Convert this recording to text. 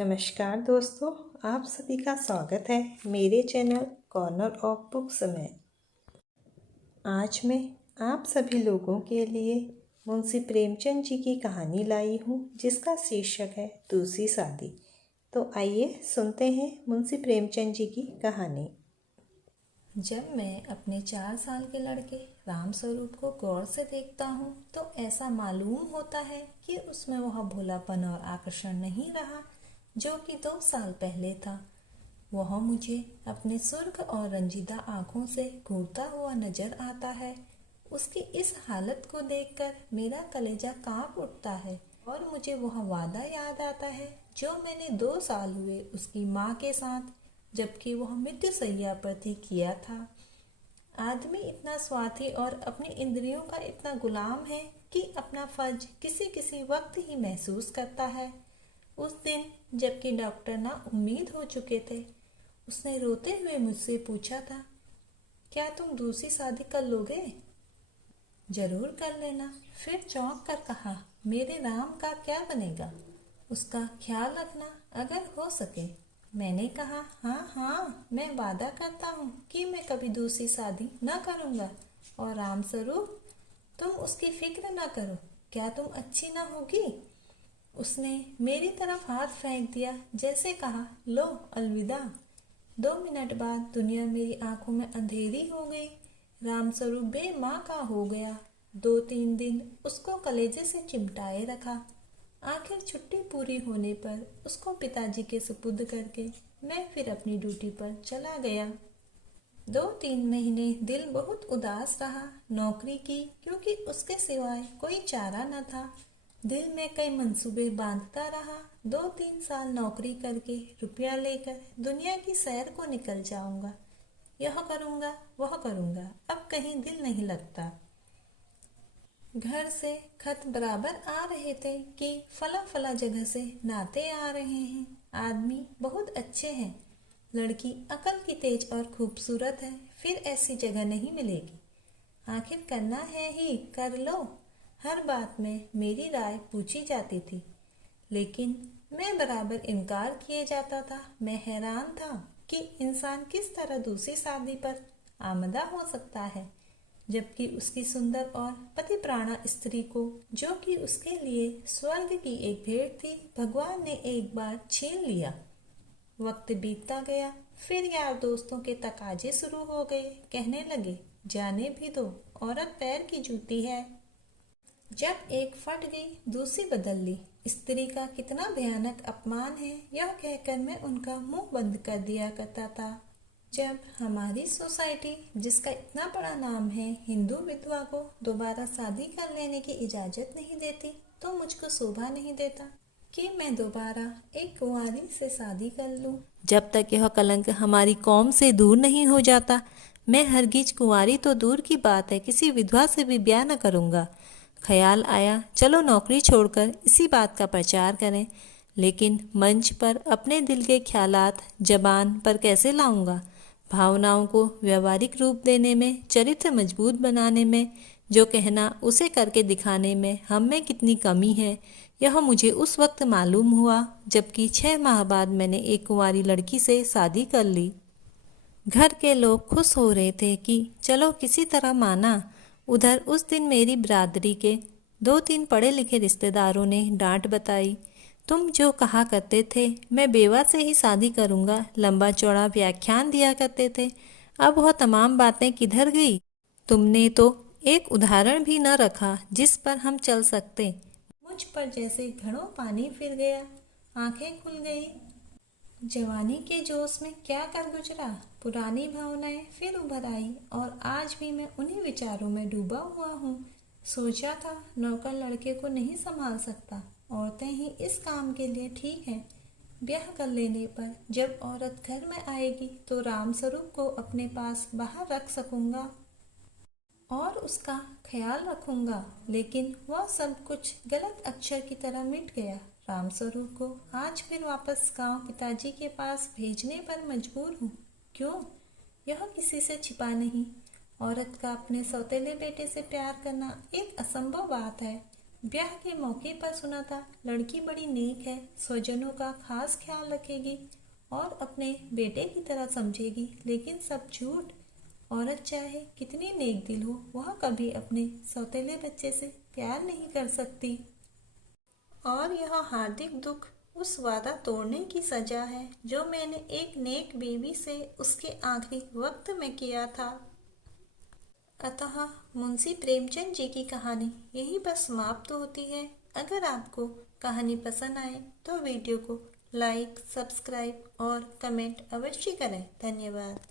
नमस्कार दोस्तों, आप सभी का स्वागत है मेरे चैनल कॉर्नर ऑफ बुक्स में। आज मैं आप सभी लोगों के लिए मुंशी प्रेमचंद जी की कहानी लाई हूँ, जिसका शीर्षक है दूसरी शादी। तो आइए सुनते हैं मुंशी प्रेमचंद जी की कहानी। जब मैं अपने 4 साल के लड़के राम स्वरूप को गौर से देखता हूँ तो ऐसा मालूम होता है कि उसमें वह भोलापन और आकर्षण नहीं रहा जो कि 2 साल पहले था। वह मुझे अपने सुर्ख और रंजीदा आंखों से घूरता हुआ नजर आता है। उसकी इस हालत को देखकर मेरा कलेजा कांप उठता है और मुझे वह वादा याद आता है जो मैंने 2 साल हुए उसकी माँ के साथ, जबकि वह मृत्युशैया पर थी, किया था। आदमी इतना स्वार्थी और अपनी इंद्रियों का इतना गुलाम है कि अपना फर्ज किसी किसी वक्त ही महसूस करता है। उस दिन जबकि डॉक्टर ना उम्मीद हो चुके थे, उसने रोते हुए मुझसे पूछा था, क्या तुम दूसरी शादी कर लोगे? जरूर कर लेना। फिर चौंक कर कहा, मेरे राम का क्या बनेगा? उसका ख्याल रखना अगर हो सके। मैंने कहा, हाँ हाँ, मैं वादा करता हूँ कि मैं कभी दूसरी शादी न करूँगा। और राम स्वरूप, तुम उसकी फिक्र न करो। क्या तुम अच्छी न होगी? उसने मेरी तरफ हाथ फेंक दिया, जैसे कहा, लो अलविदा। 2 मिनट बाद दुनिया मेरी आंखों में अंधेरी हो गई। रामस्वरूप बेमाँ का हो गया। 2-3 दिन उसको कलेजे से चिमटाए रखा। आखिर छुट्टी पूरी होने पर उसको पिताजी के सुपुर्द करके मैं फिर अपनी ड्यूटी पर चला गया। 2-3 महीने दिल बहुत उदास रहा नौकरी की, क्योंकि उसके सिवाय कोई चारा न था। दिल में कई मंसूबे बांधता रहा। 2-3 साल नौकरी करके रुपया लेकर दुनिया की सैर को निकल जाऊंगा। यह करूंगा वह करूंगा, अब कहीं दिल नहीं लगता। घर से खत बराबर आ रहे थे कि फला फला जगह से नाते आ रहे हैं। आदमी बहुत अच्छे हैं, लड़की अकल की तेज और खूबसूरत है, फिर ऐसी जगह नहीं मिलेगी। आखिर करना है ही कर लो। हर बात में मेरी राय पूछी जाती थी, लेकिन मैं बराबर इनकार किए जाता था। मैं हैरान था कि इंसान किस तरह दूसरी शादी पर आमदा हो सकता है, जबकि उसकी सुंदर और पतिप्राणा स्त्री को, जो कि उसके लिए स्वर्ग की एक भेंट थी, भगवान ने एक बार छीन लिया। वक्त बीतता गया, फिर यार दोस्तों के तकाजे शुरू हो गए। कहने लगे, जाने भी दो, औरत पैर की जूती है। जब एक फट गई दूसरी बदल ली। स्त्री का कितना भयानक अपमान है, यह कहकर मैं उनका मुंह बंद कर दिया करता था। जब हमारी सोसाइटी, जिसका इतना बड़ा नाम है, हिंदू विधवा को दोबारा शादी कर लेने की इजाजत नहीं देती, तो मुझको शोभा नहीं देता कि मैं दोबारा एक कुंवारी से शादी कर लूं। जब तक यह कलंक हमारी कौम से दूर नहीं हो जाता, मैं हरगिज कुंवारी तो दूर की बात है, किसी विधवा से भी ब्याह न करूंगा। ख्याल आया, चलो नौकरी छोड़कर इसी बात का प्रचार करें, लेकिन मंच पर अपने दिल के ख्यालात जबान पर कैसे लाऊंगा? भावनाओं को व्यवहारिक रूप देने में, चरित्र मजबूत बनाने में, जो कहना उसे करके दिखाने में हम में कितनी कमी है, यह मुझे उस वक्त मालूम हुआ जबकि 6 माह बाद मैंने एक कुंवारी लड़की से शादी कर ली। घर के लोग खुश हो रहे थे कि चलो किसी तरह माना। उधर उस दिन मेरी बिरादरी के 2-3 पढ़े लिखे रिश्तेदारों ने डांट बताई। तुम जो कहा करते थे मैं बेवा से ही शादी करूंगा, लंबा चौड़ा व्याख्यान दिया करते थे, अब वह तमाम बातें किधर गई? तुमने तो एक उदाहरण भी न रखा जिस पर हम चल सकते। मुझ पर जैसे घड़ों पानी फिर गया, आंखें खुल गई। जवानी के जोश में क्या कर गुजरा, पुरानी भावनाएं फिर उभर आई और आज भी मैं उन्हीं विचारों में डूबा हुआ हूँ। सोचा था नौकर लड़के को नहीं संभाल सकता, औरतें ही इस काम के लिए ठीक हैं। ब्याह कर लेने पर जब औरत घर में आएगी तो राम स्वरूप को अपने पास बाहर रख सकूंगा और उसका ख्याल रखूंगा, लेकिन वह सब कुछ गलत अक्षर की तरह मिट गया। रामस्वरूप को आज फिर वापस गांव पिताजी के पास भेजने पर मजबूर हूँ। क्यों? यह किसी से छिपा नहीं। औरत का अपने सौतेले बेटे से प्यार करना एक असंभव बात है। ब्याह के मौके पर सुना था लड़की बड़ी नेक है, स्वजनों का खास ख्याल रखेगी और अपने बेटे की तरह समझेगी, लेकिन सब झूठ। औरत चाहे कितनी नेक दिल हो, वह कभी अपने सौतेले बच्चे से प्यार नहीं कर सकती। और यह हार्दिक दुख उस वादा तोड़ने की सजा है जो मैंने एक नेक बीवी से उसके आखिरी वक्त में किया था। अतः मुंशी प्रेमचंद जी की कहानी यही पर समाप्त होती है। अगर आपको कहानी पसंद आए तो वीडियो को लाइक, सब्सक्राइब और कमेंट अवश्य करें। धन्यवाद।